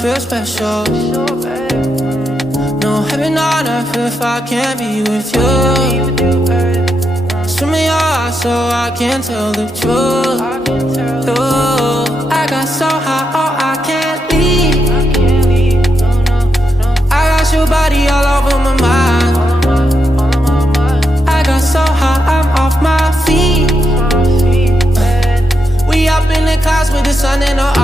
feel special. No heaven on earth if I can't be with you. Swim in your eyes so I can tell the truth. Ooh, I got so high, oh, I can't leave. I got your body all over my mind. I got so high, I'm off my feet. We up in the clouds with the sun in our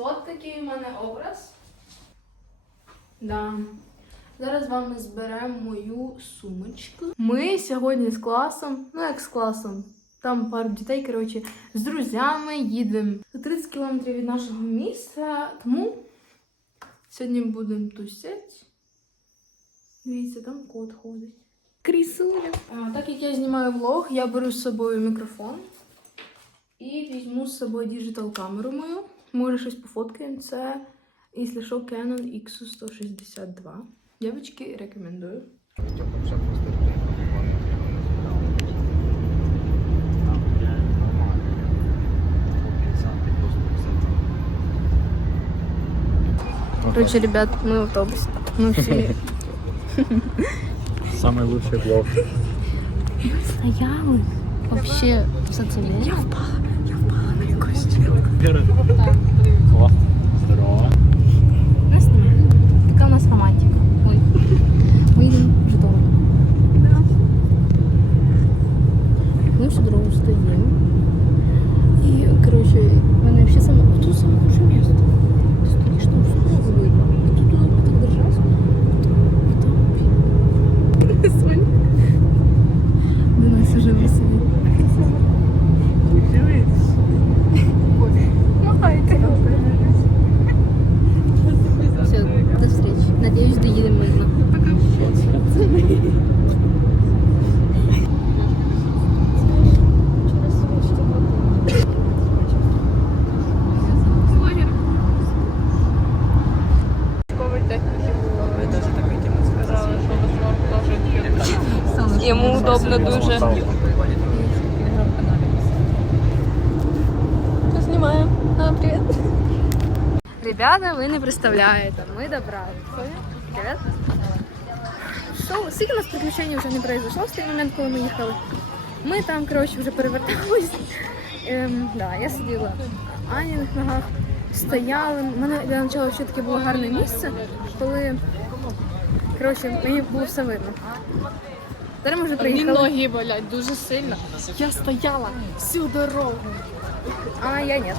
от такий у мене образ. Да. Зараз з вами зберемо мою сумочку. Ми сьогодні з класом, ну як з класом, там пару дітей, коротше, з друзями їдемо за 30 кілометрів від нашого міста. Тому сьогодні будемо тусити. Дивіться, там кот ходить. Крісуля. Так як я знімаю влог, я беру з собою мікрофон. І візьму з собою діджитал камеру мою. Може щось пофоткаємо. Це, якщо що, Canon X162. Дівчатки, рекомендую. Короче, ребят, мы в автобусе. Мы все Самый лучший блог. стояли. Вообще в соцсетях. Я впала. О, здорово. Нас немає. Така у нас романтика. Ой. Ми йдемо в Житомир. Ми в дорогу стоїмо. І, коротше, в мене взагалі саме тут саме лучше місце. Ти стоїш там все видно. І тут я так держась. І там Соня. Донась уже веселі. Махайте. Все, до встречи. Надеюсь, доедем мирно. Йому удобно дуже. Знімаю. А, привіт. Ребята, ви не представляєте, ми добрали. Привіт. Скільки у нас приключень вже не произошло з той момент, коли ми їхали. Ми там, коротше, вже перевертались. Ем, да, я сиділа на Аніних ногах, стояли. У мене для початку ще таке було гарне місце, коли коротше, мені було все видно. Зараз ми вже Мені приїхали. ноги болять дуже сильно. Я стояла всю дорогу. А я нет.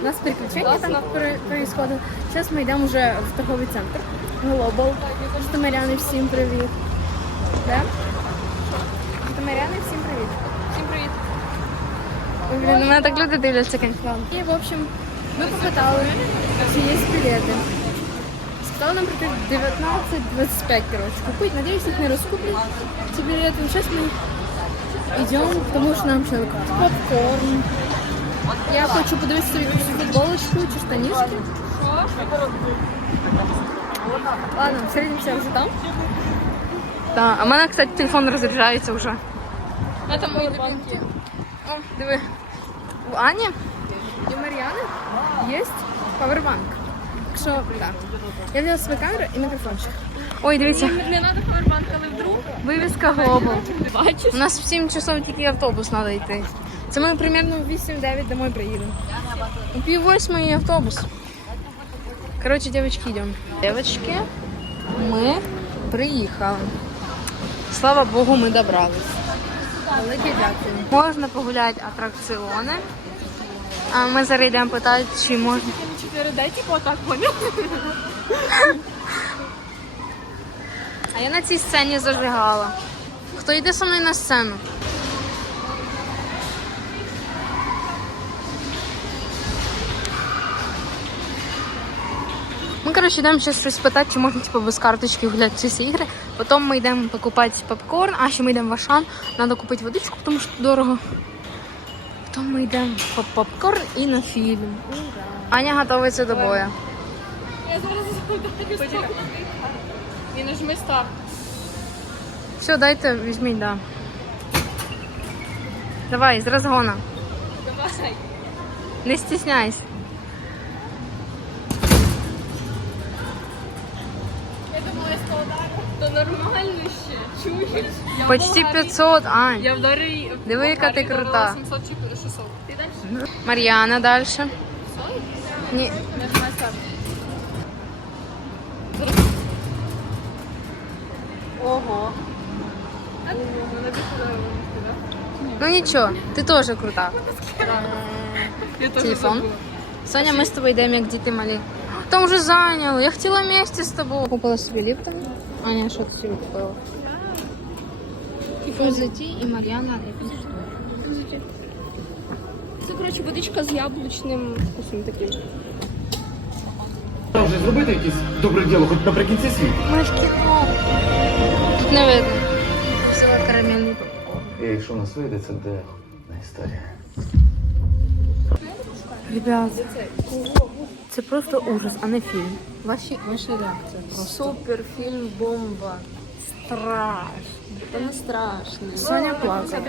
У нас приключения там про- происходят. Сейчас мы идем уже в торговый центр. Global. Житомиряни, всім привіт. Да? Житомиряни, всім привіт. Всім привіт. Блін, на мене так люди дивляться, конечно. І, в общем, ми попитали, чи є білети. Сказали нам прийти 19-25, короче, купить. Надеюсь, їх не розкуплять. Ці білети. Зараз ми йдемо, тому що нам ще купити попкорн. Я хочу подивитися собі якусь футболочку чи штанішки. Ладно, встретимся вже там. Так, а в мене, кстати, телефон розряджається вже. Это мої любимки. О, диви. У Ані і Мар'яни є павербанк. Так що, так. Я взяла свою камеру і мікрофончик. Ой, дивіться, Не треба павербанк, але вдруг. вивіска Global. Бачиш? У нас в 7 часов тільки автобус треба йти. Це ми примерно в 8-9 домой приїдемо. У пів восьмої автобус. Короче, девочки, идем. Девочки, ми приїхали. Слава Богу, ми добрались. Велике дякую. Можна погуляти атракціони. А ми зараз йдемо питати, чи можна. Чотири дай, типу, отак, поняв? А я на цій сцені зажигала. Хто йде зі мною на сцену? Ми, коротше, йдемо зараз щось питати, чи можна типу, без карточки гуляти всі ігри. Потім ми йдемо покупати попкорн, а ще ми йдемо в Ашан. Треба купити водичку, тому що дорого. Потім ми йдемо по попкорн і на фільм. Аня готується до бою. Я зараз. І нажми старт. Все, дайте, візьміть, да. Давай, з розгона. Давай. Не стесняйся. То нормально ще. Чуєш? Я Почти в Болгарії- 500, Ань. Я в Дарі. в Диви, яка ти Болгарії крута. давала 700 чи 600. Ти далі? Мар'яна далі. Ні. Нажимай старт. Ого. Мене більше Ну нічого, ти теж крута. Я теж Телефон. забула. Соня, ми з тобою йдемо, як діти малі. Там вже зайняли. Я хотіла вместе з тобою. Купила собі ліптон. Аня, що ти собі купила? Фузеті і Мар'яна Епінштейн. Це, коротше, водичка з яблучним вкусом таким. Вже зробити якесь добре діло, хоч наприкінці світу. Ми в кіно. Тут не видно. Взяла карамельний попкорн. І якщо у нас вийде, це де історія. Ребят, це просто ужас, а не фільм. Ваші, ваші реакції просто. Супер фільм бомба. Страшно. Та не страшно. Соня плакала.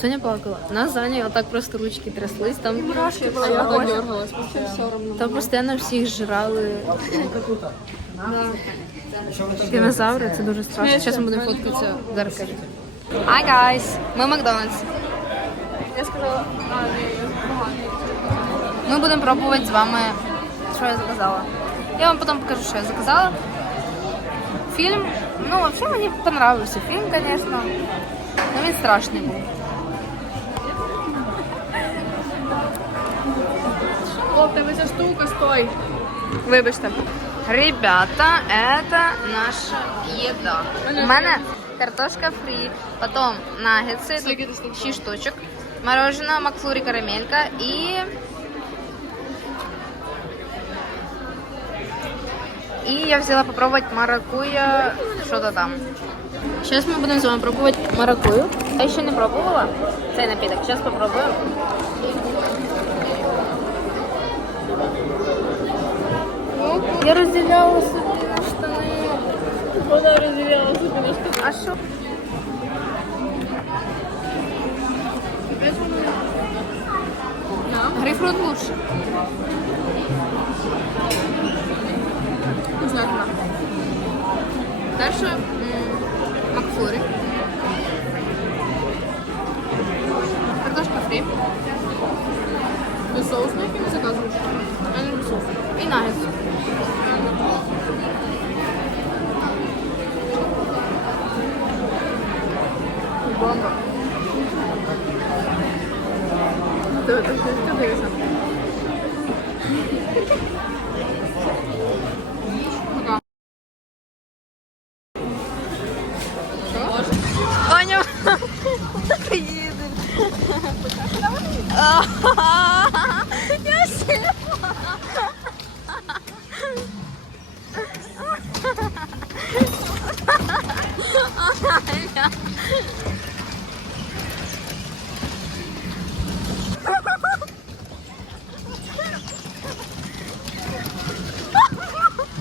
Соня плакала. Нас Заня отак просто ручки тряслись. Там, А я подергалась, просто все равно. там постійно всіх жрали. Динозаври, це дуже страшно. Зараз ми будемо фоткатися. Зараз кажу. Hi guys! Ми Макдональдс. Я сказала, а, ні, я. Ми будемо пробувати з вами, що я заказала. Я вам потім покажу, що я заказала. Фільм, ну, взагалі мені понравився фільм, звісно. Ну він страшний був. О, тебе ця штука, стой. Вибачте. Ребята, это наша еда. У мене картошка фрі, потом нагетси, Скільки ти слухала? 6 штучок, мороженое Макфлури карамелька і... І я взяла попробовать маракуя, что-то там. Сейчас мы будем с вами пробовать маракую. Я еще не пробовала цей напиток. Сейчас попробую. Я розділяла собі на штани. Вона розділяла собі на штуку. А що? Грейпфрут лучше. Не знаю. Дальше м, Картошка фри. Ти соус який не заказуєш? Я не люблю. І нагетс. Бомба. Ти, ти, ти, ти дивишся. Аня, ти їдеш. Я сліпа. Аня.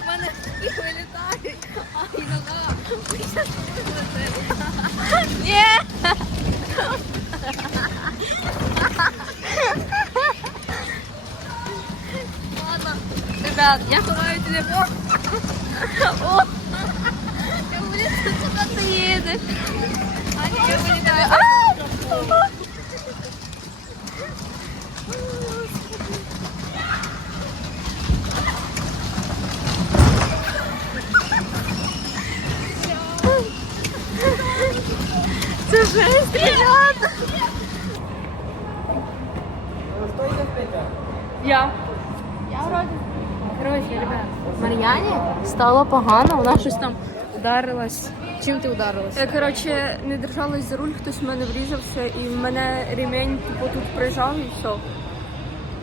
У мене їх вилітають. Ай, нога. Ми щас вилетимо. Ні. Ладно, ребят, я ховаю телефон. О, стало погано, вона щось там ударилась. Чим ти ударилась? Я, коротше, не держалась за руль, хтось в мене врізався, і в мене ремень типу, тут прижав і все.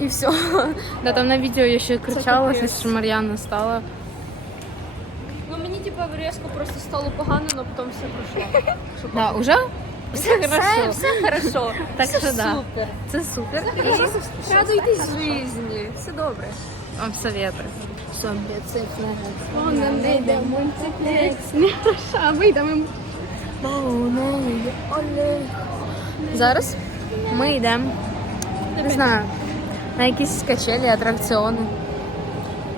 І все. Да, там на відео я ще кричала, щось, що Мар'яна стала. Ну мені типу, різко просто стало погано, але потім все пройшло. Да, уже? Все хорошо. Все, все хорошо. Так все що да. супер. Це супер. Радуйтесь житті. Все добре. Вам советую. Все, Вон нам не йде мультиплекс. Міша, вийдемо. Зараз ми йдемо, не знаю, на якісь качелі, атракціони.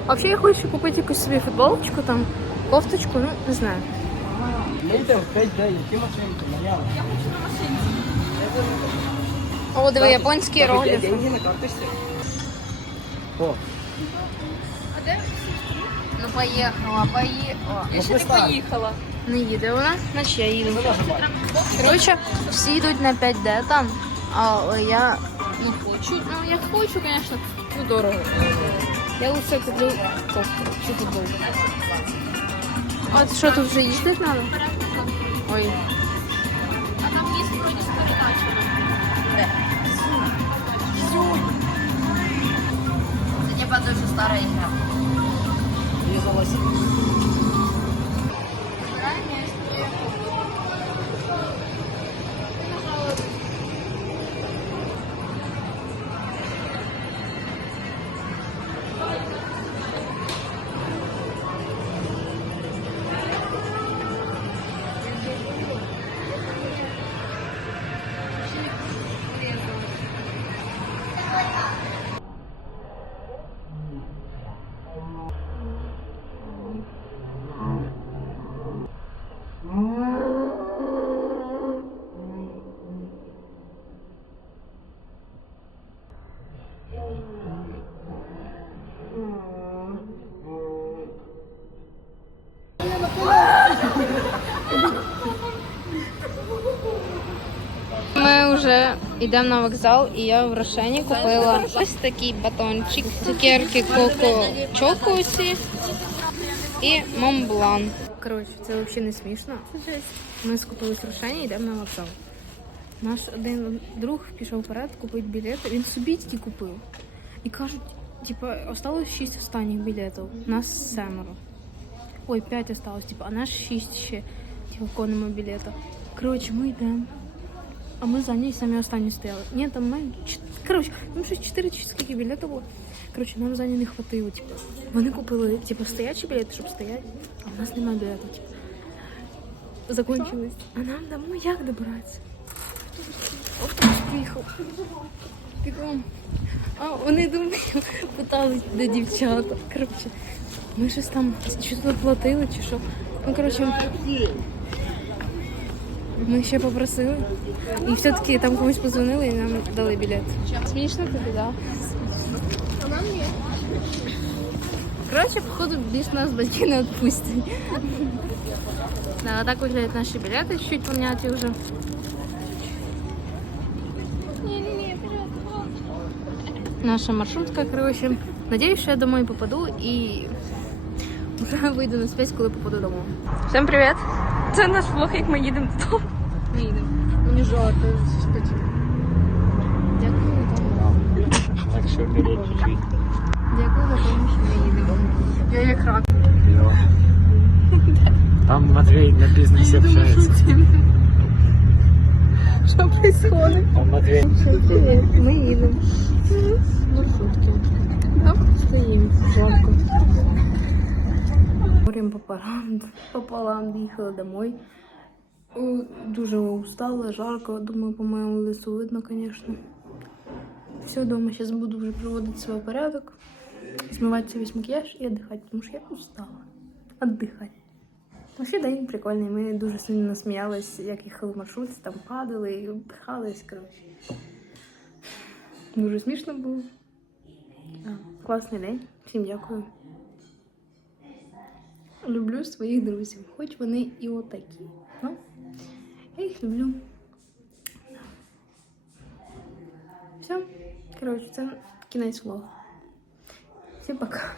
Взагалі я хочу купити якусь собі футболочку, там, кофточку, ну, не знаю. О, диви, японський ролик. О, Ну, поїхала, поїхала. Я ще не поїхала. Не їде вона, значить я їду. Коротше, всі йдуть на 5D там, але я не хочу. Ну, я хочу, звісно, ну дорого. Я лучше куплю кофту чи футболку. От що тут вже їздити треба? Ой. А там є вроді передача. Це типа дуже стара ігра. Ми йдемо на вокзал, і я в Рошені купила ось такий батончик, цукерки Коко Чокоусі і Монблан. Коротше, це взагалі не смішно. Ми скупились в Рошені і йдемо на вокзал. Наш один друг пішов вперед, купити білети. Він собі тільки купив. І кажуть, типа, осталось шість останніх білетів. Нас семеро. Ой, п'ять осталось, типа, а нас шість ще. Типа, кого білета. Коротше, ми йдемо. А ми за ній самі останні стояли. Ні, там ми... Коротше, там щось 4 чи скільки білетів було. Коротше, нам за ній не хватило. Типу. Вони купили типу, стоячі білети, щоб стояти, а в нас немає білету. Типу. Закончились. А нам домой як добиратися? Автобус приїхав. Бігом. А вони думаю, питались, де дівчата. Коротше, ми щось там чи тут платили, чи що. Ну, коротше, ми ще попросили. І все-таки там комусь позвонили і нам дали білет. Смішно тобі, так? Коротше, походу, більш нас батьки не відпустять. Да, а так виглядають наші білети, чуть пом'яті вже. Наша маршрутка, коротше. Надіюсь, що я домой попаду і вже вийду на связь, коли попаду домой. Всім привіт! Це наш влог, як ми їдемо додому. Не їдемо. Мені жарко, спить. Дякую, там. Дякую за те, що ми їдемо. Я як рак. Там Матвей на бізнесі общается. Що відбувається? Он Матвей. Ми їдемо. Маршрутки. Так, стоїмо. Жарко. Горем пополам, пополам доїхали домой. Дуже устала, жарко. Думаю, по моєму лицу видно, звісно. Все, дома зараз буду вже приводити свій порядок, змивати весь макіяж і віддихати, тому що я устала. Віддихати. Вообще день прикольний. Ми дуже сильно насміялись, як їхали в маршрутці, там падали пихались, коротше. Дуже смішно було. Класний день. Всім дякую. Люблю своїх друзів, хоч вони і отакі. Ну, я їх люблю. Все. Коротше, це кінець влогу. Всім Всім пока.